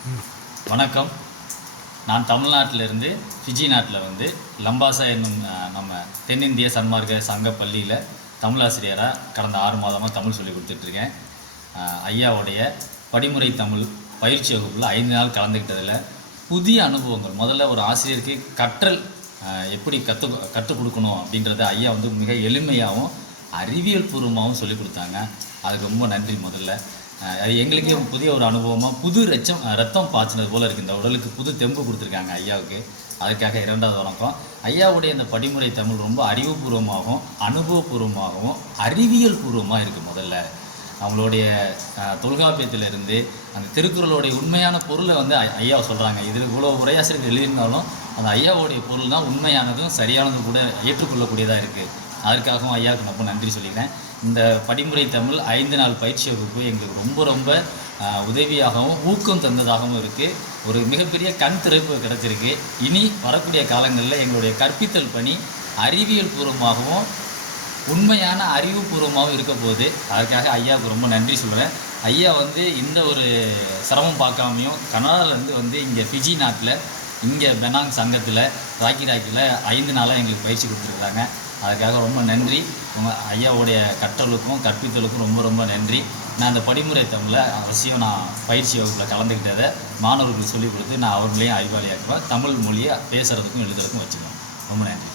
வணக்கம். நான் தமிழ்நாட்டிலிருந்து ஃபிஜி நாட்டில் வந்து லம்பாசா என்னும் நம்ம தென்னிந்திய சன்மார்க்க சங்க பள்ளியில் தமிழாசிரியராக கடந்த 6 மாதமாக தமிழ் சொல்லி கொடுத்துட்ருக்கேன். ஐயாவுடைய படிமுறை தமிழ் பயிற்சி வகுப்பில் 5 நாள் கலந்துக்கிட்டதில் புதிய அனுபவங்கள், முதல்ல ஒரு ஆசிரியருக்கு கற்றல் எப்படி கற்றுக் கொடுக்கணும் அப்படின்றத ஐயா வந்து மிக எளிமையாகவும் அறிவியல் பூர்வமாகவும் சொல்லிக் கொடுத்தாங்க. அதுக்கு ரொம்ப நன்றி. முதல்ல அது எங்களுக்கே புதிய ஒரு அனுபவமாக புது ரத்தம் பாய்ச்சினது போல் இருக்குது. இந்த உடலுக்கு புது தெம்பு கொடுத்துருக்காங்க ஐயாவுக்கு. அதுக்காக 2வது வணக்கம். ஐயாவுடைய இந்த படிமுறை தமிழ் ரொம்ப அறிவுபூர்வமாகவும் அனுபவபூர்வமாகவும் அறிவியல் பூர்வமாக இருக்குது. முதல்ல அவங்களுடைய தொல்காப்பியத்திலிருந்து அந்த திருக்குறளுடைய உண்மையான பொருளை வந்து ஐயா சொல்கிறாங்க. இதில் இவ்வளோ உரையாசிரியர்கள் எழுதியிருந்தாலும் அந்த ஐயாவுடைய பொருள் தான் உண்மையானதும் சரியானதும் கூட ஏற்றுக்கொள்ளக்கூடியதாக இருக்குது. அதற்காகவும் ஐயாவுக்கு ரொம்ப நன்றி சொல்லிக்கிறேன். இந்த படிமுறை தமிழ் 5 நாள் பயிற்சி வகுப்பு எங்களுக்கு ரொம்ப உதவியாகவும் ஊக்கம் தந்ததாகவும் இருக்குது. ஒரு மிகப்பெரிய கண் திறப்பு கிடச்சிருக்கு. இனி வரக்கூடிய காலங்களில் எங்களுடைய கற்பித்தல் பணி அறிவியல் பூர்வமாகவும் உண்மையான அறிவுபூர்வமாகவும் இருக்க போகுது. அதுக்காக ஐயாவுக்கு ரொம்ப நன்றி சொல்கிறேன். ஐயா வந்து இந்த ஒரு சிரமம் பார்க்காமையும் கனடாவிலேருந்து வந்து இங்கே ஃபிஜி நாட்டில் இங்கே பெனாங் சங்கத்தில் ராக்கியில் 5 நாளாக எங்களுக்கு பயிற்சி கொடுத்துருக்குறாங்க. அதுக்காக ரொம்ப நன்றி. ஐயாவுடைய கற்றலுக்கும் கற்பித்தலுக்கும் ரொம்ப நன்றி. நான் அந்த படிமுறை தமிழை அவசியம் நான் பயிற்சி வகுப்பில் கலந்துக்கிட்டதை மாணவர்களுக்கு சொல்லிக் கொடுத்து நான் அவர்களையும் அறிவாளியாக்குவேன். தமிழ் மொழியை பேசுகிறதுக்கும் எழுதுறதுக்கும் வச்சுக்குவேன். ரொம்ப நன்றி.